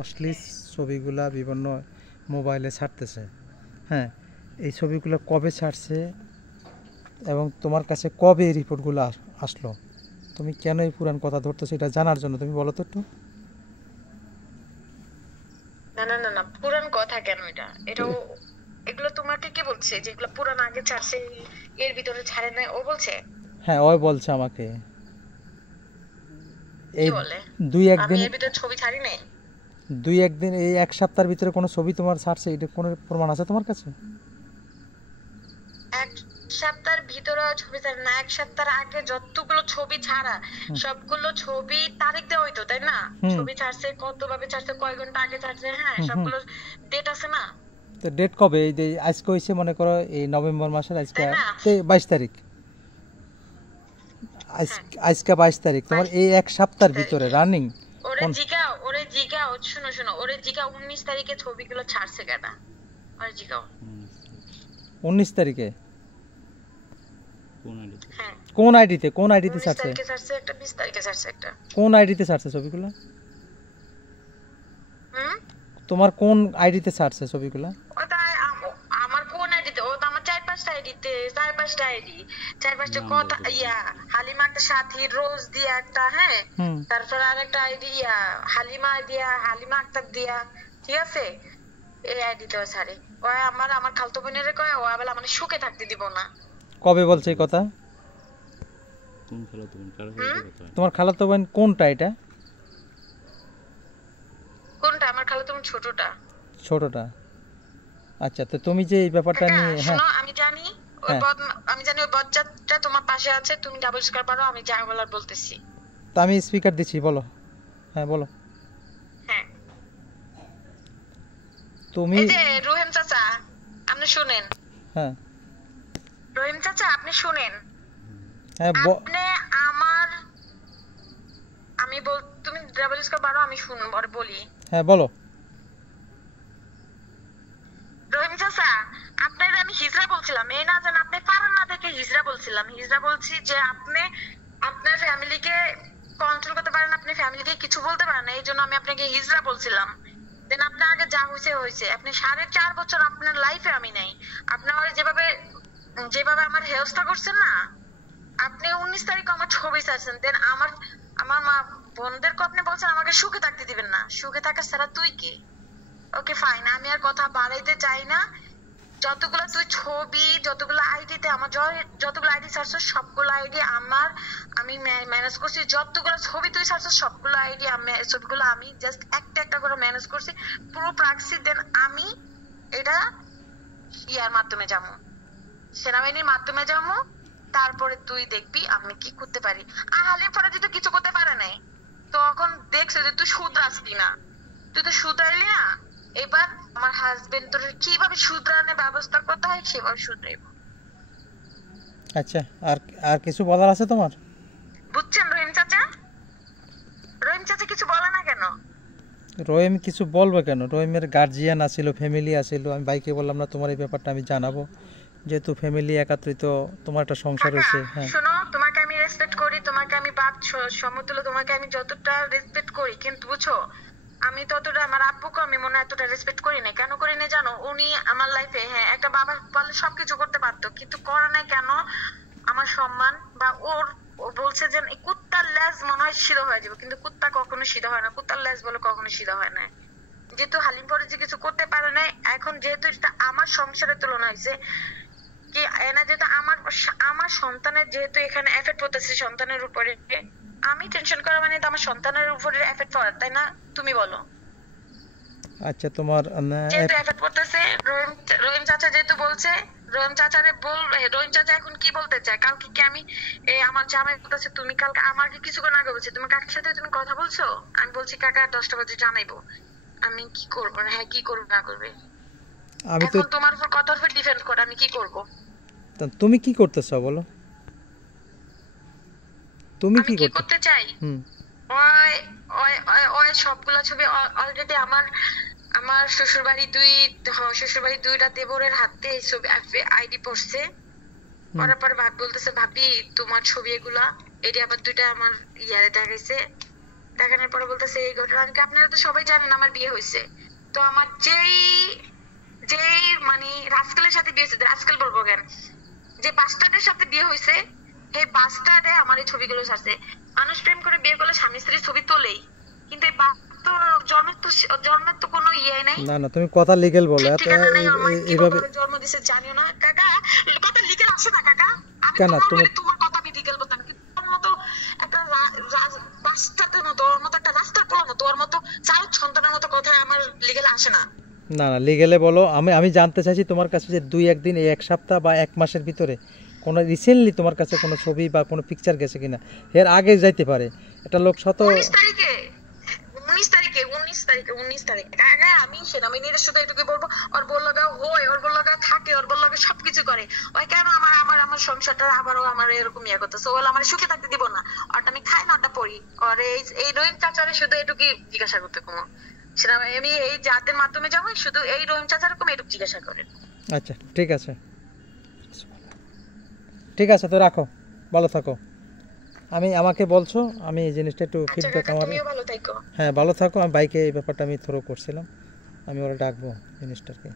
অশ্লীল ছবিগুলা বিভিন্ন মোবাইলে ছাড়তেছে। হ্যাঁ, এই ছবিগুলো কবে ছাড়ছে এবং তোমার কাছে কবে এই রিপোর্টগুলো আসলো? তুমি কেন এই পুরান কথা ধরতেছো এটা জানার জন্য তুমি বলো তো একটু। না না না না, পুরান কথা কেন? এটাও এগুলো তোমাকে কে বলছে যে এগুলো পুরান আগে ছাড়ছে, এর ভিতরে ছাড়ে নাই? ও বলছে? হ্যাঁ, ওই বলছে আমাকে। এই কি বলে? দুই আমি একদিন এর ভিতরে ছবি ছাড়ি নাই। দুই একদিন এই এক সপ্তাহের ভিতরে কোনো ছবি তোমার ছাড়ছে এটা কোনো প্রমাণ আছে তোমার কাছে? এক সপ্তাহের ভিতরে ছবি ছাড়ে না, এক সপ্তাহের আগে যতগুলো ছবি ছাড়া সবগুলো ছবি তারিখ দেওয়া হইতো, তাই না? ছবি ছাড়ছে, কত ভাবে ছাড়ছে, কয় ঘন্টা আগে ছাড়ছে, হ্যাঁ সবগুলো ডেট আছে না? তো ডেট কবে? এই যে আজকে হইছে মনে করো এই নভেম্বর মাসের আজকে 22 তারিখ, আজকে 22 তারিখ, তোমার এই এক সপ্তাহের ভিতরে রানিং ওরে জিগাও শুনো শোনো, ওরে জিগাও 19 তারিখে ছবিগুলো ছাড়ছে কেনা? ওরে জিগাও 19 তারিখে হ্যাঁ কোন আইডিতে ছাড়ছে? 19 তারিখে ছাড়ছে একটা, 20 তারিখে ছাড়ছে একটা। কোন আইডিতে ছাড়ছে ছবিগুলো? তোমার কোন আইডিতে ছাড়ছে ছবিগুলো? ওটা আমার কোন আইডিতে? ও তো আমার 4-5টা আইডিতে, 4-5টা আইডি, 4-5টা কথা হালিমা একটা সাথী রোজ দিয়া একটা, হ্যাঁ তারপর আরেকটা আইডি হালিমা দিয়া, হালিমা আক্তার দিয়া, ঠিক আছে? এই আইডিতে ও ছাড়ে। ও আমার খালতো বোনের কয় ও আবার মানে সুখে থাকতে দিব না। কবে বলছে এই কথা? কোন খালাতো বোন? কার সাথে কথা? তোমার খালাতো বোন কোনটা? এটা কোনটা? আমার খালাতো বোন ছোটটা। ছোটটা? আচ্ছা, তো তুমি যে এই ব্যাপারটা নিয়ে, হ্যাঁ আমি জানি ওই বজ্জাতটা তোমার পাশে আছে, তুমি ডাবল স্কয়ার পারো, আমি যা বলার বলতেছি। তো আমি স্পিকার দিচ্ছি, বলো। হ্যাঁ বলো। হ্যাঁ, তুমি এই যে রহিম চাচা আপনি শুনেন। হ্যাঁ রহিম চাচা আপনি শুনেন। হ্যাঁ আপনি আমার তুমি ডাবল স্কয়ার পারো, আমি শুনবো আর বলি। হ্যাঁ বলো। রহিম চাচা আপনার আমি হিজরা বলছিলাম, এই না জান আপনি পারেন না দেখে হিজরা বলছিলাম। হিজরা বলছি যে আপনি আপনার ফ্যামিলিকে কন্ট্রোল করতে পারেন, আপনি ফ্যামিলিকে কিছু বলতে পারেন না, এই জন্য আমি আপনাকে হিজরা বলছিলাম। দেন আপনার আগে যা হয়েছে, আপনি 4.5 বছর আপনার লাইফে আমি নাই। আপনার যেভাবে আমার হেলথটা করছেন না, আপনি 19 তারিখ আমার ছবি চাইছেন, দেন আমার মা বোনদেরকে আপনি বলছেন আমাকে সুখে থাকতে দিবেন না। সুখে থাকা ছাড়া তুই কি? ওকে ফাইন, আমি আর কথা বাড়াইতে চাই না। যতগুলো তুই ছবি, যতগুলো আইডিতে আমার যতগুলো আইডি ছাড়ছো সবগুলো আইডি আমি ম্যানেজ করছি। যতগুলো ছবি তুই ছাড়ছো সবগুলো আইডি ছবিগুলো আমি জাস্ট একটা একটা করে ম্যানেজ করছি, প্রুফ রাখছি। দেন আমি এটা ইয়ার মাধ্যমে যাবো, সেনাবাহিনীর মাধ্যমে যাবো। তারপরে তুই দেখবি আমি কি করতে পারি। হালিম ফরাজি তো কিছু করতে পারে নাই, তখন দেখছে যে তুই শুধরাসলি না, তুই তো শুধরাইলি না। এবার আমার হাজবেন্ড তোর কিভাবে শুধরানোর ব্যবস্থা করতে হয় সেভাবে শুধরাইব। আচ্ছা, আর কিছু বলার আছে তোমার? বুঝছেন রহিম চাচা? রহিম চাচা কিছু বলে না কেন? রহিম কিছু বলবে কেন? রহিমের গার্জিয়ান আছিল, ফ্যামিলি আছিল। আমি ভাইকে বললাম না তোমার এই ব্যাপারটা আমি জানাবো, যেহেতু ফ্যামিলি একত্রিত, তোমার একটা সংসার হয়েছে। হ্যাঁ শোনো, তোমাকে আমি রেসপেক্ট করি, তোমাকে আমি বাপ সমতুল্য, তোমাকে আমি যতটা রেসপেক্ট করি, কিন্তু বুঝছো আমি ততটা আমার আব্বুকে আমি মনে এতটা রেসপেক্ট করি না। কেন করি না জানো? উনি আমার লাইফে হ্যাঁ একটা বাবা বলে সবকিছু করতে পারতো, কিন্তু করে নাই কেন? আমার সম্মান বা ও বলছে যে কুত্তার লেজ মনে হয় সিধা হয়ে যাবে, কিন্তু কুত্তা কখনো সিধা হয় না। কুত্তার লেজ বলে কখনো সিধা হয় না। যেহেতু হালিম ফরাজি কিছু করতে পারে নাই, এখন যেহেতু এটা আমার সংসারের তুলনা হয়েছে কি এনা, যেহেতু আমার সন্তানের যেহেতু এখানে এফেক্ট পড়তেছে সন্তানের উপরে, আমি টেনশন করা মানে তো আমার সন্তানের উপরে এফেক্ট পড়ে, তাই না? তুমি বলো। আচ্ছা, তোমার যেহেতু এফেক্ট পড়তেছে, রহিম চাচা যেহেতু বলছে, রহিম চাচা এখন কি বলতে চায়? কালকে কি আমি আমার জামাই বলতেছে তুমি কালকে আমাকে কিছুক্ষণ আগে বলছে তোমার কাকার সাথে তুমি কথা বলছো? আমি বলছি কাকা 10টা বাজে জানাইবো। আমি কি করবো? হ্যাঁ কি করবো না করবে এখন তোমার উপর কথার উপর ডিপেন্ড করে আমি কি করবো। তুমি কি করতে চাও বলো? তুমি কি করতে চাই? ওই সবগুলা ছবি অলরেডি আমার শ্বশুরবাড়ি দুইটা দেবরের হাতে ছবি আইডি পড়ছে। পরে ভাবি বলতেছে ভাবি তোমার ছবি এগুলা, এটি আবার দুইটা আমার ইয়ারে দেখাইছে। দেখানোর পরে বলতেছে এই ঘটনা। আমি কি, আপনারা তো সবাই জানেন আমার বিয়ে হয়েছে। তো আমার যেই যেই মানে রাস্কেলের সাথে বিয়ে হয়েছে, রাস্কেল বলবো কেন, যে বাস্টার্ডের সাথে বিয়ে হয়েছে, এই বাস্টার্ডে আমার এই ছবিগুলো ছাড়ছে। মানুষ প্রেম করে বিয়ে করলে স্বামী স্ত্রীর ছবি তোলেই, কিন্তু এই তো জন্মের তো কোনো ইয়ে নাই, না না, তুমি কথা লিগেল বলো, এত ঠিকানা নেই। আমার এইভাবে কিভাবে জন্ম দিছে জানিও না কাকা, কথা লিখে আসে না কাকা। আমি কেন তোমার তুমি বলি, তোমার কথা আমি লিখে বলতাম, কিন্তু তোর মতো একটা রাস্তার মতো, ওর মতো একটা রাস্তার পোলার মতো, ওর মতো চার সন্তানের মতো কথা আমার লিগেলে আসে না। না না, লিগেলে বলো। আমি জানতে চাইছি তোমার কাছে যে 2-1 দিন, এই 1 সপ্তাহ বা 1 মাসের ভিতরে কোনো রিসেন্টলি তোমার কাছে কোনো ছবি বা কোনো পিকচার গেছে কিনা। এর আগে যাইতে পারে, এটা লোক শত 19 তারিখে 19 তারিখে কাকা, আমি সেনাবাহিনীর শুধু এটুকু বলবো, ওর বললো হয়, ওর বললো থাকে, ওর বললো সবকিছু করে, ওই কেন আমার আমার আমার সংসারটা আবারও আমার এরকম ইয়ে করতেছে, ওগুলো আমার সুখে থাকতে দিব না। ওটা আমি খাই না, ওটা পড়ি। আর এই রহিম চাচারে শুধু এটুকু জিজ্ঞাসা করতে কমো, সেনাবাহিনী আমি এই জাতের মাধ্যমে যাবো, শুধু এই রহিম চাচার এরকম এটুকু জিজ্ঞাসা করেন। আচ্ছা ঠিক আছে, ঠিক আছে, তো রাখো, ভালো থাকো। আমাকে বলছো, আমি এই জিনিসটা একটু আচ্ছা ফিডব্যাক কাকা, আমার, তুমিও ভালো থাকো। হ্যাঁ ভালো থাকো। আমি বাইকে এই ব্যাপারটা আমি থ্রো করছিলাম, আমি ওরা ডাকবো জিনিসটাকে।